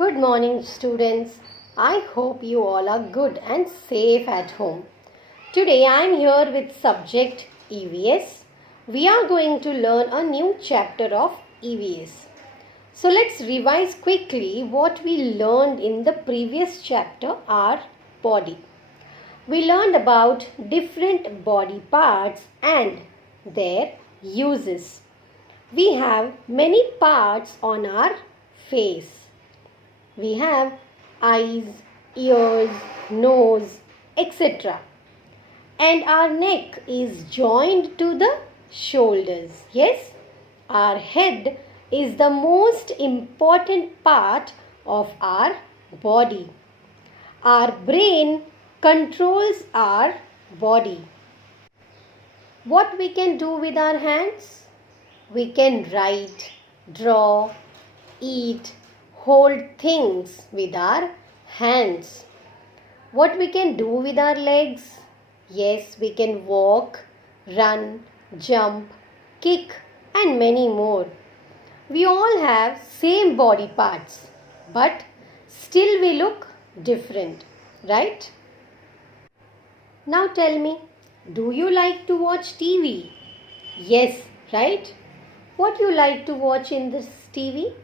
Good morning, students. I hope you all are good and safe at home. Today I am here with subject EVS. We are going to learn a new chapter of EVS. So let's revise quickly what we learned in the previous chapter, our body. We learned about different body parts and their uses. We have many parts on our face. We have eyes, ears, nose, etc. And our neck is joined to the shoulders. Yes, our head is the most important part of our body. Our brain controls our body. What we can do with our hands? We can write, draw, eat, hold things with our hands. What we can do with our legs? Yes, we can walk, run, jump, kick and many more. We all have same body parts, but still we look different, right? Now tell me, do you like to watch TV? Yes, right? What you like to watch in this TV?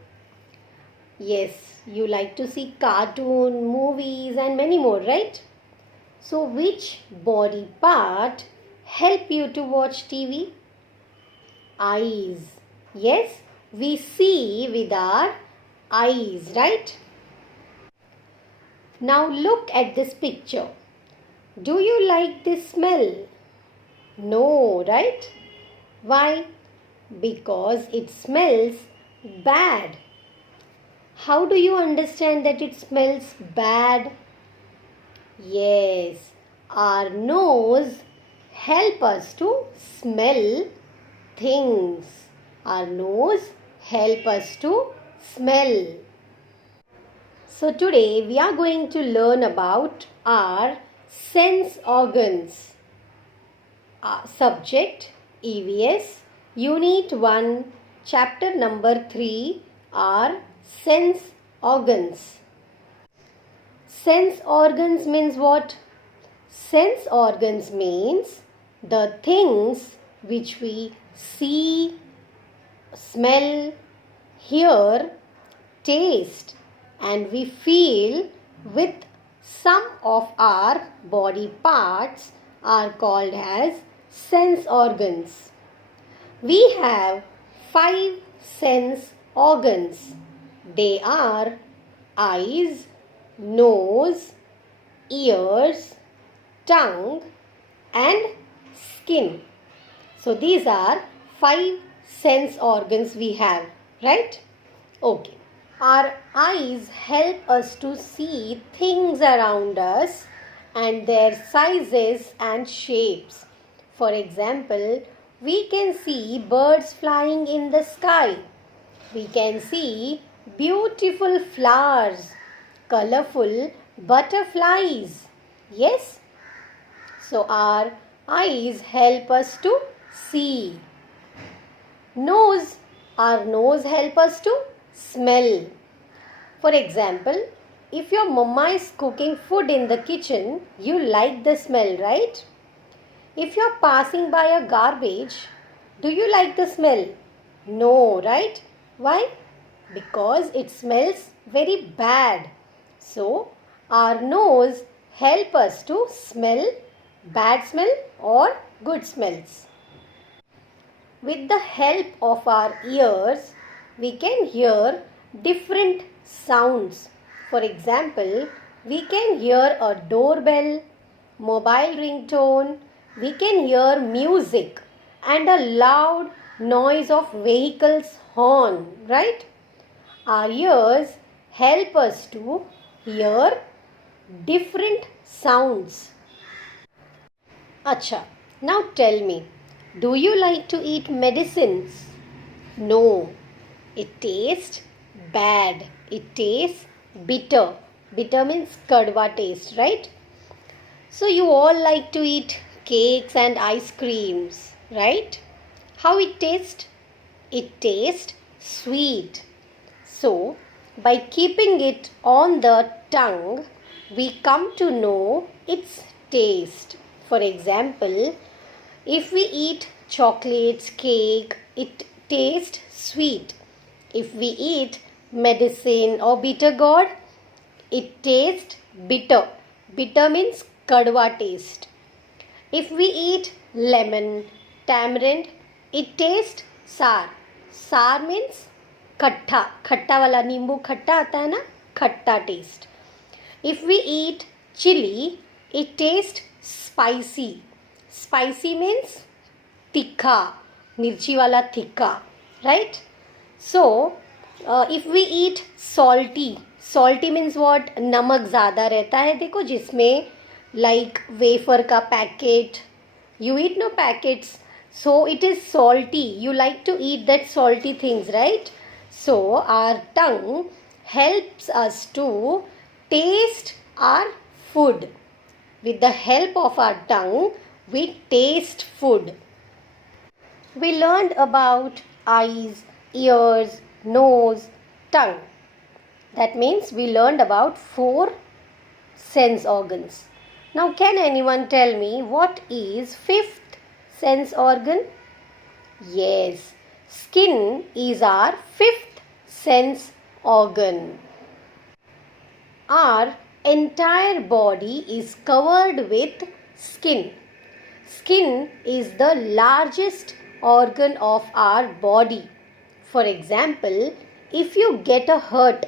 Yes, you like to see cartoon, movies and many more, right? So which body part help you to watch TV? Eyes. Yes, we see with our eyes, right? Now look at this picture. Do you like this smell? No, right? Why? Because it smells bad. How do you understand that it smells bad? Yes, our nose help us to smell things. Our nose help us to smell. So today we are going to learn about our sense organs. Subject EVS, Unit 1, Chapter number 3 are sense organs. Sense organs means what? Sense organs means the things which we see, smell, hear, taste and we feel with some of our body parts are called as sense organs. We have 5 sense organs. They are eyes, nose, ears, tongue and skin. So these are 5 sense organs we have, right? Okay. Our eyes help us to see things around us and their sizes and shapes. For example, we can see birds flying in the sky. We can see beautiful flowers, colorful butterflies. Yes? So our eyes help us to see. Nose. Our nose help us to smell. For example, if your mama is cooking food in the kitchen, you like the smell, right? If you are passing by a garbage, do you like the smell? No, right? Why? Because it smells very bad. So, our nose help us to smell bad smell or good smells. With the help of our ears, we can hear different sounds. For example, we can hear a doorbell, mobile ringtone, we can hear music and a loud noise of vehicles horn, right? Our ears help us to hear different sounds. Acha, now tell me, do you like to eat medicines? No, it tastes bad. It tastes bitter. Bitter means kadwa taste, right? So you all like to eat cakes and ice creams, right? How it tastes? It tastes sweet. So By keeping it on the tongue, we come to know its taste. For example, if we eat chocolates, cake, it tastes sweet. If we eat medicine or bitter gourd, it tastes bitter. Bitter means kadwa taste. If we eat lemon, tamarind, it tastes sour. Sour means खट्टा. खट्टा वाला नींबू खट्टा आता है ना, खट्टा test. If we eat chili, it tastes spicy. Spicy means tikha, मिर्ची वाला tikha, right? So, if we eat salty means what? नमक ज़्यादा रहता है, देखो जिसमें like wafer का packet, you eat no packets, so it is salty. You like to eat that salty things, right? So our tongue helps us to taste our food. With the help of our tongue, we taste food. We learned about eyes, ears, nose, tongue. That means we learned about 4 sense organs. Now can anyone tell me what is 5th sense organ? Yes, skin is our 5th sense organ. Our entire body is covered with skin. Skin is the largest organ of our body. For example, if you get a hurt,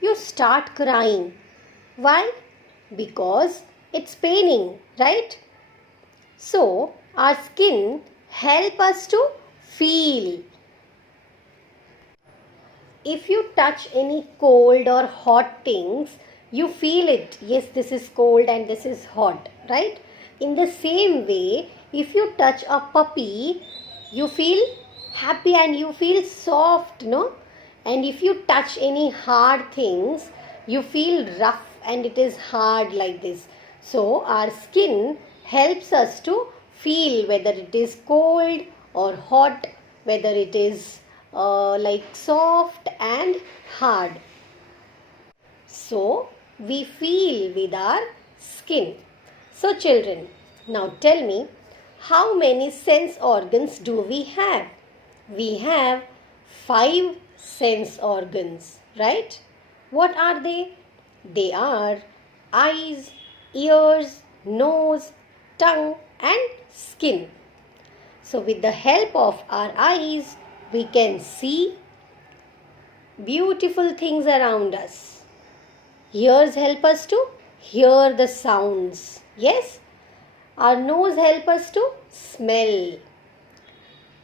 you start crying. Why? Because it's paining, right? So, our skin help us to feel. If you touch any cold or hot things, you feel it. Yes, this is cold and this is hot, right? In the same way, if you touch a puppy, you feel happy and you feel soft, no? And if you touch any hard things, you feel rough and it is hard like this. So our skin helps us to feel whether it is cold or hot, whether it is like soft and hard. So we feel with our skin. So children, now tell me, how many sense organs do we have? We have 5 sense organs, right? What are they? They are eyes, ears, nose, tongue and skin. So with the help of our eyes, we can see beautiful things around us. Ears help us to hear the sounds. Yes? Our nose help us to smell.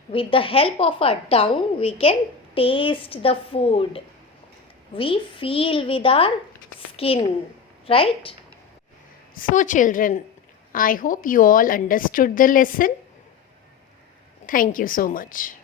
With the help of our tongue, we can taste the food. We feel with our skin, right? So children, I hope you all understood the lesson. Thank you so much.